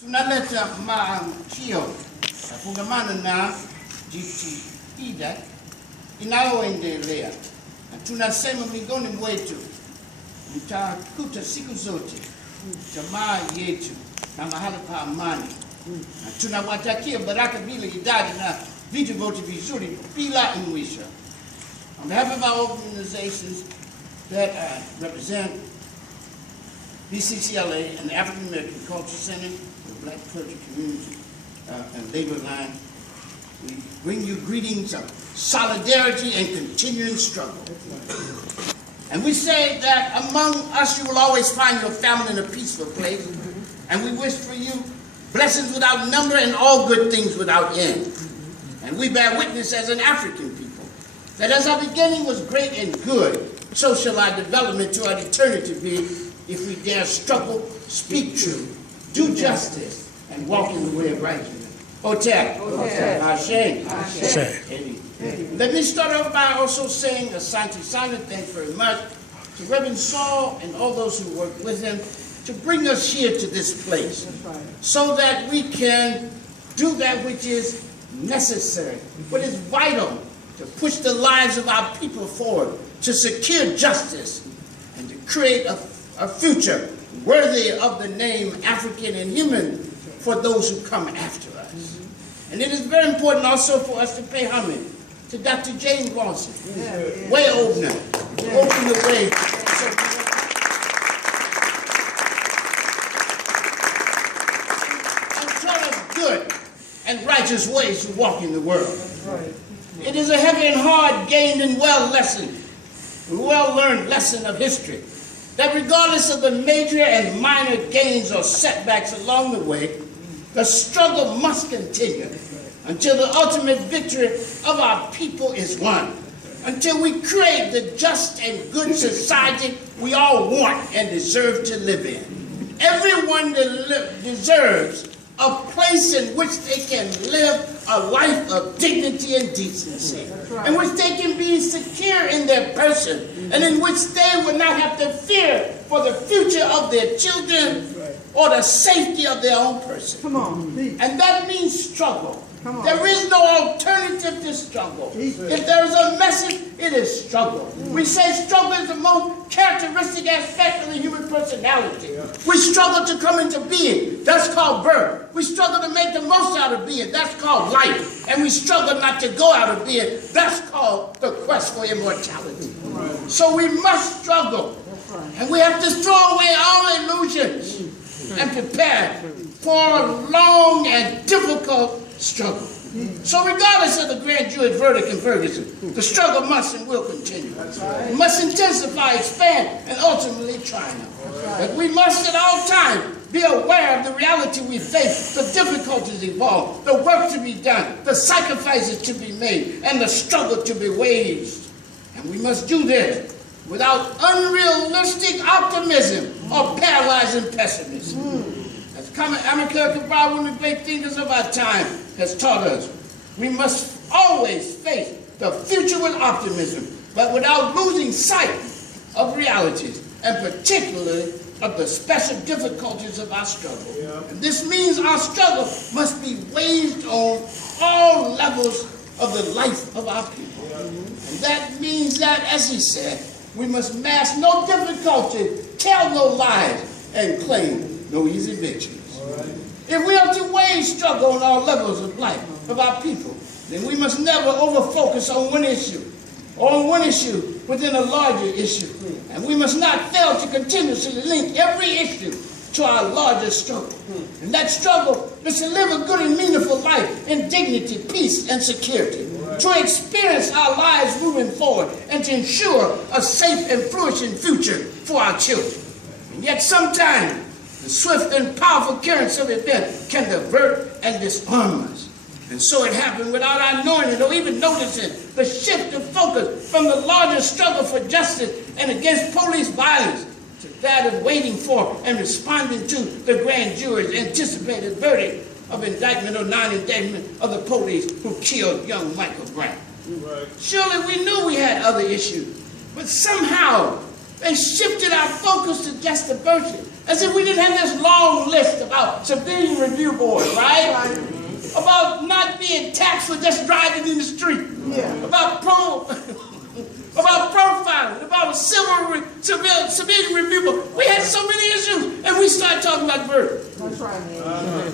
Tunaleta maachio na fungamana na jitihada inayoendelea, na tunasema miongoni mwetu mtakuta siku zote jamaa yetu na mahali pa amani, na tunawatakia baraka bila idadi na vitu vyote vizuri bila mwisho. On behalf of our organizations that represent BCCLA and the African American Culture Center, the Black Culture Community and Labor Line, we bring you greetings of solidarity and continuing struggle. And we say that among us you will always find your family in a peaceful place, and we wish for you blessings without number and all good things without end. And we bear witness as an African people that as our beginning was great and good, so shall our development to our eternity be, if we dare struggle, speak truth, do justice, and walk in the way of righteousness. Hotel. Ashe. Let me start off by also saying Asante Sana, thanks very much to Reverend Saul and all those who worked with him to bring us here to this place, so that we can do that which is necessary, what is vital to push the lives of our people forward, to secure justice, and to create a future worthy of the name African and human for those who come after us. And it is very important also for us to pay homage to Dr. James Lawson, way opener, open the way. And taught us good and righteous ways to walk in the world. It is a heavy and hard gained and well-learned lesson of history, that regardless of the major and minor gains or setbacks along the way, the struggle must continue until the ultimate victory of our people is won, until we create the just and good society we all want and deserve to live in. Everyone deserves a place in which they can live a life of dignity and decency, in which they can be secure in their person, and in which they will not have to fear for the future of their children or the safety of their own person. Come on, please. And that means struggle. There is no alternative to struggle. If there is a message, it is struggle. We say struggle is the most characteristic aspect of the human personality. We struggle to come into being. That's called birth. We struggle to make the most out of being. That's called life. And we struggle not to go out of being. That's called the quest for immortality. So we must struggle. And we have to throw away all illusions and prepare for a long and difficult struggle. So regardless of the grand jury verdict in Ferguson, the struggle must and will continue. We must intensify, expand, and ultimately triumph. But we must at all times be aware of the reality we face, the difficulties involved, the work to be done, the sacrifices to be made, and the struggle to be waged. And we must do this without unrealistic optimism or paralyzing pessimism. As Amilcar Cabral, one of the great thinkers of our time, has taught us, we must always face the future with optimism, but without losing sight of realities, and particularly of the special difficulties of our struggle. And this means our struggle must be waged on all levels of the life of our people. And that means that, as he said, we must mask no difficulty, tell no lies, and claim no easy victories. If we are to wage struggle on all levels of life of our people, then we must never over-focus on one issue, or on one issue within a larger issue. And we must not fail to continuously link every issue to our larger struggle. And that struggle is to live a good and meaningful life in dignity, peace, and security. To experience our lives moving forward and to ensure a safe and flourishing future for our children. And yet sometimes the swift and powerful currents of events can divert and disarm us. And so it happened without our knowing it or even noticing the shift of focus from the larger struggle for justice and against police violence to that of waiting for and responding to the grand jury's anticipated verdict of indictment or non-indictment of the police who killed young Michael Brown. Surely we knew we had other issues, but somehow they shifted our focus to just the verdict As if we didn't have this long list about civilian review board, right? About not being taxed for just driving in the street. Yeah. About profiling, about civilian review board. We had so many issues, and we started talking about verdict. That's right, man.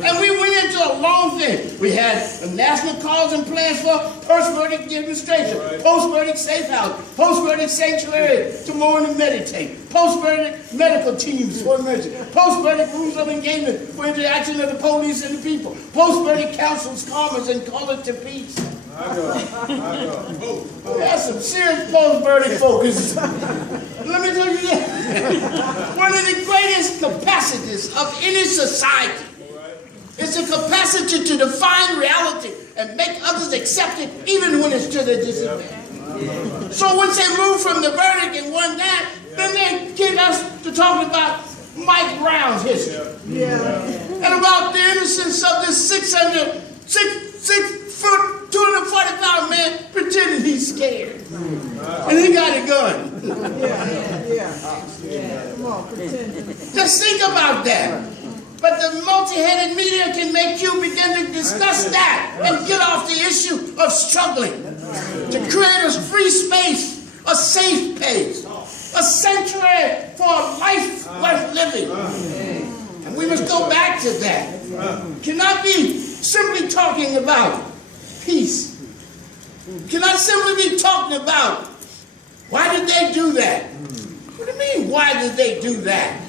And we went into a long thing. We had a national cause and plans for post-verdict demonstration, post-verdict safe house, post-verdict sanctuary to mourn and meditate, post-verdict medical teams for emergency, post-verdict rules of engagement for interaction of the police and the people, post-verdict councils, commerce, and call it to peace. That's some serious post-verdict focus. Let me tell you this. One of the greatest capacities of any society is the capacity to define reality and make others accept it even when it's to their disadvantage. So once they move from the verdict and won that, then they get us to talk about Mike Brown's history. And about the innocence of this 6 foot, 240-pound man pretending he's scared. And he got a gun. Come on, pretend. Just think about that. But the multi-headed media can make you begin to discuss that and get off the issue of struggling to create a free space, a safe place, a sanctuary for a life worth living. And we must go back to that. Cannot be simply talking about peace. Cannot simply be talking about why did they do that? What do you mean, why did they do that?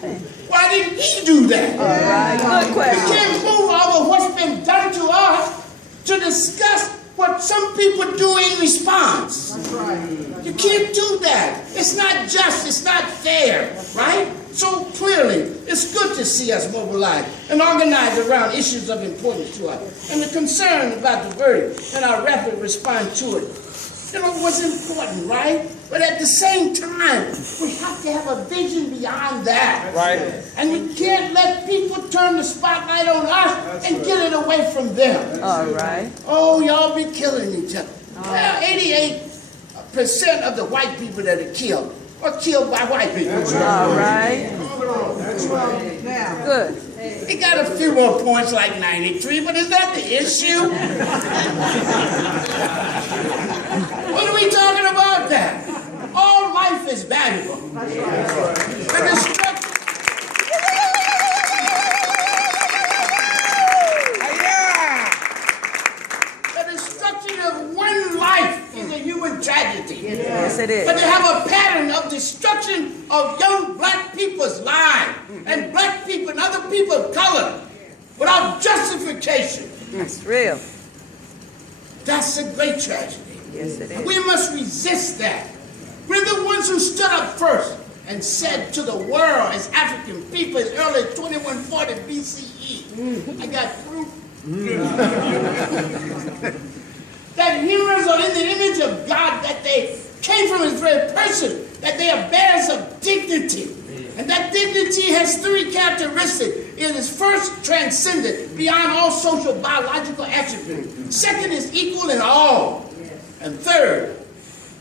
Why did he do that? Good question. We can't move over what's been done to us to discuss what some people do in response. That's right. You can't do that. It's not just, it's not fair, right? So clearly, it's good to see us mobilized and organized around issues of importance to us. And the concern about the verdict and our rapid response to it, you know, was important, right? But at the same time, we have to have a vision beyond that. Right. And we can't let people turn the spotlight on us and get it away from them. All right. Oh, y'all be killing each other. Well, 88% of the white people that are killed are killed by white people. That's right. All right. That's right. Now, good. He got a few more points like 93, but is that the issue? What are we talking about that? All life is valuable. That's right. The destruction of one life is a human tragedy. Yes, it is. But they have a pattern of destruction of young black people's lives and black people and other people of color without justification. That's real. That's a great tragedy. Yes, it is. And we must resist that. We're the ones who stood up first and said to the world as African people as early as 2140 BCE, I got proof that humans are in the image of God, that they came from his very person, that they are bearers of dignity. And that dignity has three characteristics. It is first transcendent beyond all social biological attributes. Second is equal in all. And third,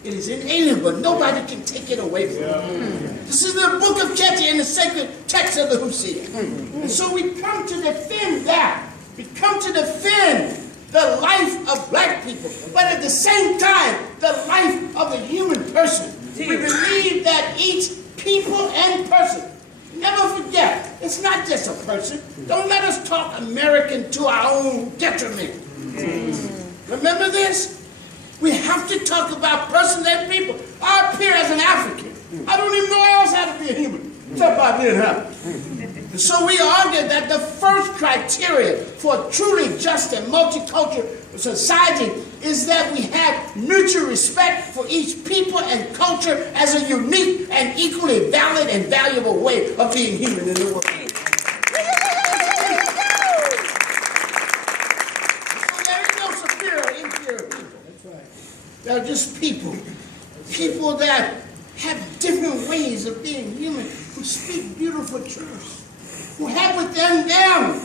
it is inalienable. Nobody can take it away from you. This is the book of Ketia in the sacred text of the Hosea. And so we come to defend that. We come to defend the life of black people, but at the same time, the life of the human person. We believe that each people and person, never forget, it's not just a person. Don't let us talk American to our own detriment. Remember this? We have to talk about persons and people. I appear as an African. I don't even know else how to be a human, except by being happy. And so we argue that the first criteria for a truly just and multicultural society is that we have mutual respect for each people and culture as a unique and equally valid and valuable way of being human in the world. They're just people. People that have different ways of being human, who speak beautiful truths, who have within them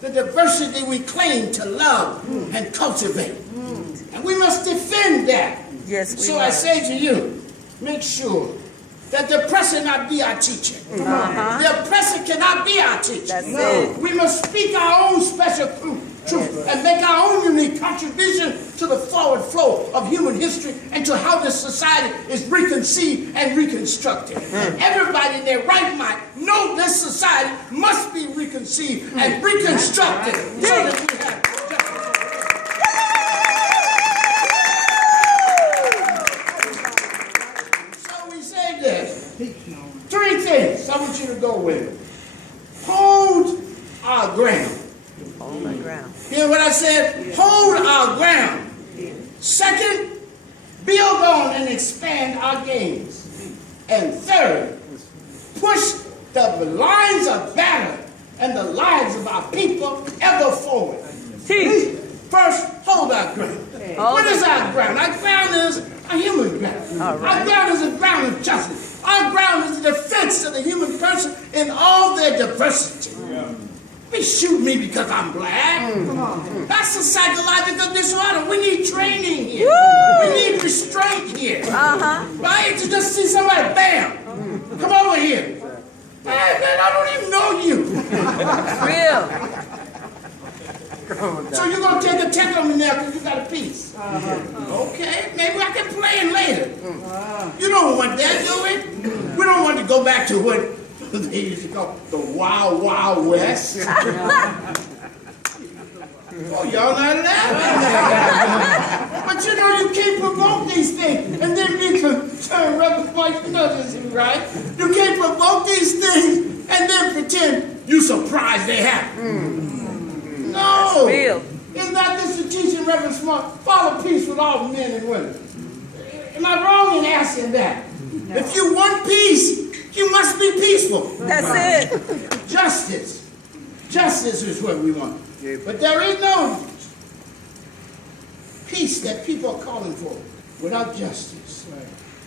the diversity we claim to love and cultivate. And we must defend that. Yes, we must. I say to you, make sure that the oppressor not be our teacher. The oppressor cannot be our teacher. That's it. We must speak our own special truth and make our own unique contribution to the forward flow of human history and to how this society is reconceived and reconstructed. And everybody in their right mind know this society must be reconceived and reconstructed so that we have justice. So we say this. 3 things I want you to go with. Hold our ground. Hold our ground. Hear what I said? Hold our ground. Second, build on and expand our gains. And third, push the lines of battle and the lives of our people ever forward. First, hold our ground. What is our ground? Our ground is a human ground. Our ground is a ground of justice. Our ground is the defense of the human person in all their diversity. They shoot me because I'm black. That's a psychological disorder. We need training here. We need restraint here. Right? To just see somebody, bam, come over here. Hey, man, I don't even know you. Real. So you're going to take a test on me now because you got a piece. Okay, maybe I can play it later. You don't want that, do we? We don't want to go back to what they used to call the Wild Wild West. Oh, y'all not laughing. But you know, you can't provoke these things and then be concerned, Reverend White, you know this is right. You can't provoke these things and then pretend you surprised they happen. No. Is not this the teaching, Reverend Smart? Follow peace with all men and women. Am I wrong in asking that? No. If you want peace, you must be peaceful. That's it. Justice. Justice is what we want. But there is no peace that people are calling for without justice.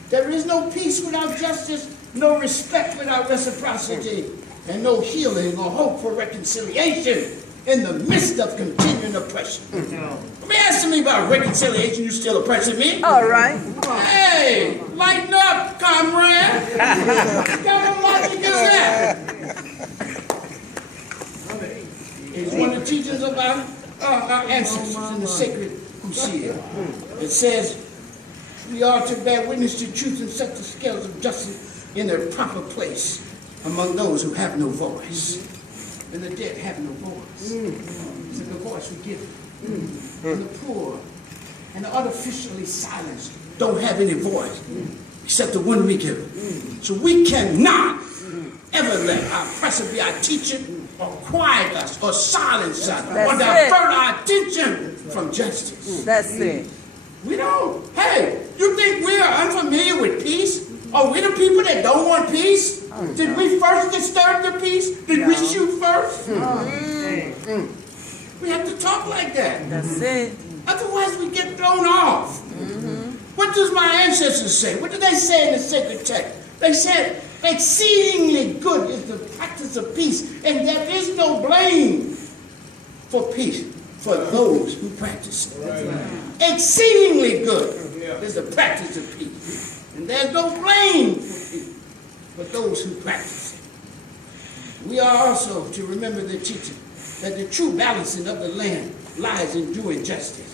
There is no peace without justice, no respect without reciprocity, and no healing or hope for reconciliation in the midst of continuing oppression. Let me ask me about reconciliation. You still oppressing me? All right. Hey, lighten up, comrade. Got no logic is that? It's one of the teachings about our ancestors in the sacred Usia. It says, we are to bear witness to truth and set the scales of justice in their proper place among those who have no voice. And the dead have no voice. So the voice we give them. And the poor and the artificially silenced don't have any voice except the one we give them. So we cannot ever let our oppressor be our teacher or quiet us or silence us or divert our attention from justice. That's it. We don't. Hey, you think we are unfamiliar with peace? Are we the people that don't want peace? Did we first disturb the peace? Did we shoot first? We have to talk like that. That's it. Otherwise we get thrown off. What does my ancestors say? What did they say in the sacred text? They said, exceedingly good is the practice of peace, and there is no blame for peace for those who practice it. Exceedingly good is the practice of peace. And there's no blame for those who practice it. We are also to remember the teaching that the true balancing of the land lies in doing justice.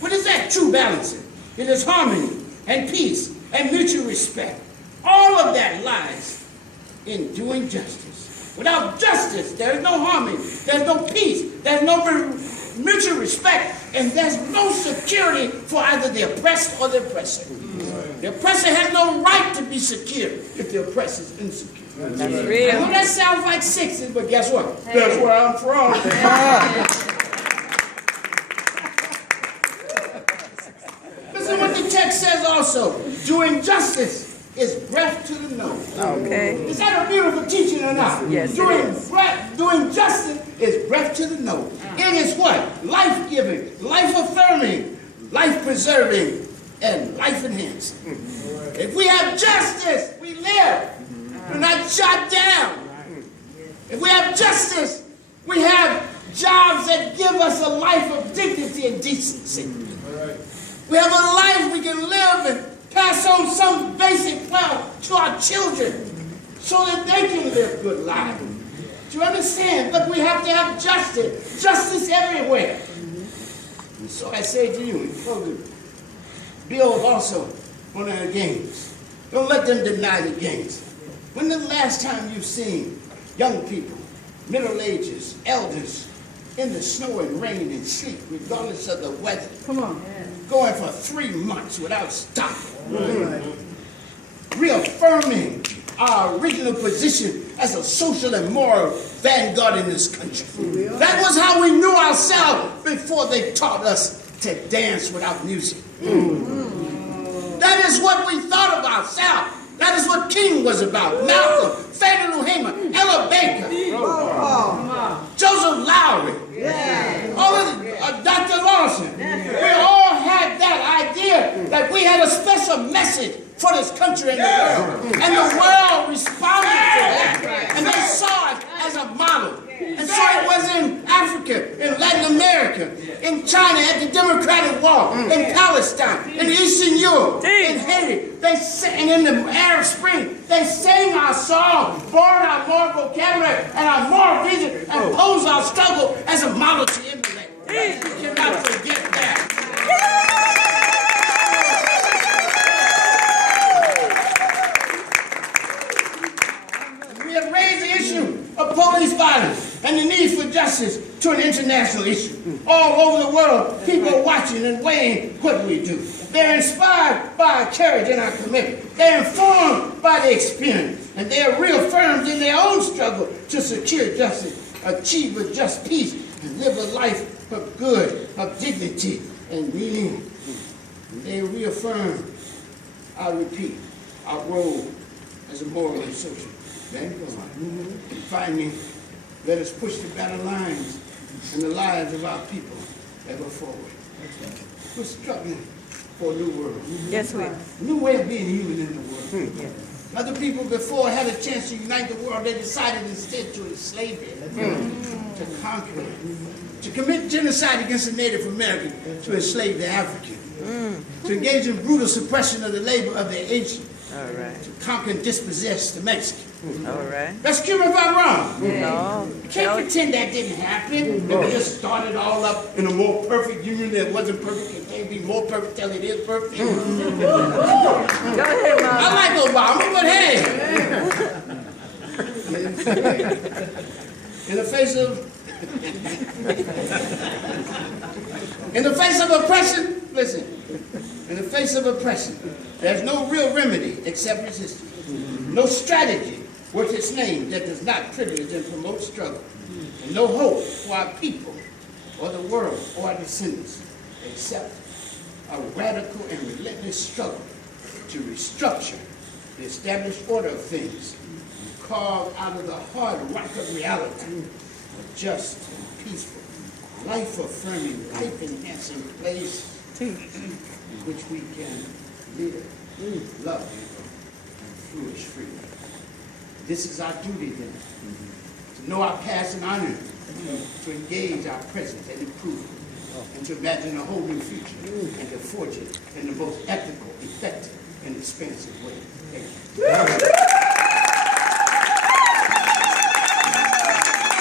What is that true balancing? It is harmony and peace and mutual respect. All of that lies in doing justice. Without justice, there is no harmony, there's no peace, there's no mutual respect, and there's no security for either the oppressed or the oppressor. The oppressor has no right to be secure if the oppressor is insecure. That's real. I know that sounds like 60s, but guess what? That's where I'm from. Listen what the text says also. Doing justice is breath to the nose. Okay. Is that a beautiful teaching or not? Yes, doing justice is breath to the nose. It is what? Life-giving, life-affirming, life-preserving, and life-enhancing. If we have justice, we live. We're not shot down. If we have justice, we have jobs that give us a life of dignity and decency. We have a life we can live and pass on some basic wealth to our children so that they can live good lives. Do you understand? But we have to have justice everywhere. And so I say to you, in closing, build also on our gains. Don't let them deny the gains. When the last time you've seen young people, middle ages, elders, in the snow and rain and sleet, regardless of the weather, going for 3 months without stopping, reaffirming our original position as a social and moral vanguard in this country. That was how we knew ourselves before they taught us to dance without music. That is what we thought of ourselves. That is what King was about. Malcolm, Fannie Lou Hamer, Ella Baker, Joseph Lowry, all of Dr. Lawson. We all had that idea that we had a special message for this country and the world. And the world responded to that. And they saw it as a model. And so it was in Africa, in Latin America, in China at the Democratic War, in Palestine, in Eastern Europe, in Haiti, and in the Arab Spring. They sang our song, borrowed our moral vocabulary and our moral vision, and posed our struggle as a model to emulate. We cannot forget that. Of police violence and the need for justice to an international issue. All over the world, people are watching and weighing what we do. They're inspired by our courage and our commitment. They're informed by the experience, and they are reaffirmed in their own struggle to secure justice, achieve a just peace, and live a life of good, of dignity, and meaning. And they reaffirm, I repeat, our role as a moral and social vanguard. And finally, let us push the battle lines and the lives of our people ever forward. We're struggling for a new world. Yes, we are. A new way of being human in the world. Other people before had a chance to unite the world. They decided instead to enslave it, to conquer it, to commit genocide against the Native American, to enslave the African, to engage in brutal suppression of the labor of the Asian, to conquer and dispossess the Mexican. Excuse me if I'm wrong. No. You can't pretend that didn't happen. We just started all up in a more perfect union that wasn't perfect. It can't be more perfect till it is perfect. Go ahead, Mom. I like Obama, but hey. In the face of oppression, listen, in the face of oppression, there's no real remedy except resistance. No strategy worth its name that does not privilege and promote struggle. And no hope for our people or the world or our descendants except a radical and relentless struggle to restructure the established order of things and carve out of the hard rock of reality a just and peaceful, life-affirming, life-enhancing place in which we can live, love, and flourish freely. This is our duty then, to know our past and honor, to engage our present and improve it, and to imagine a whole new future, and to forge it in the most ethical, effective, and expansive way. Thank you.